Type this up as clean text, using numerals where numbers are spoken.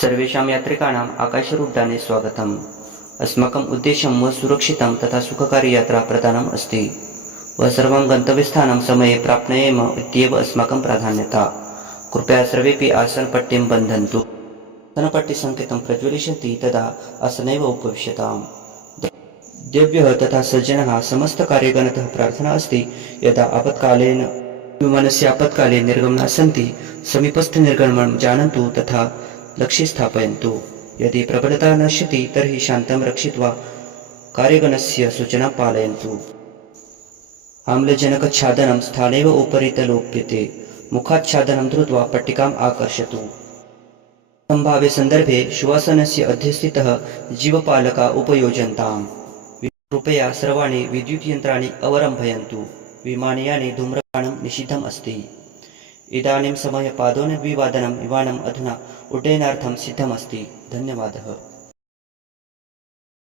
सर्वेषां यात्रिकाणाम् आकाशरूड्डाने स्वागतम्। अस्माकम् उद्देश्यं व सुरक्षितं तथा सुखकारी यात्रा प्रदानम् अस्ति। व सर्वं गन्तव्यस्थानं समये प्राप्नुयेम इत्येव अस्माकं प्राधान्यता। कृपया सर्वेपि आसनपट्टिं बन्धन्तु। आसनपट्टिसङ्केतं प्रज्वलिष्यति तदा आसनैव उपविश्यताम्। देव्यः तथा सज्जनः समस्तकार्यगणतः प्रार्थना अस्ति यदा आपत्कालेन विमानस्य आपत्काले निर्गमनाः सन्ति समीपस्थनिर्गमनं जानन्तु तथा लक्ष्ये स्थापयन्तु। यदि प्रबलता नश्यति तर्हि शान्तं रक्षित्वा कार्यगणस्य सूचनां पालयन्तु। आम्लजनकच्छादनं स्थानेव उपरितलोप्यते। मुखाच्छादनं कृत्वा पट्टिकाम् आकर्षतु। सम्भाव्य सन्दर्भे श्वासनस्य अध्यस्थितः जीवपालका उपयोजन्ताम्। कृपया सर्वाणि विद्युत्यन्त्राणि अवलम्बयन्तु। विमानयाने धूम्रपानं निषिद्धम् अस्ति। इदानीं समयः 2:02 विमानम् अधुना उड्डयनार्थं सिद्धमस्ति। धन्यवादः।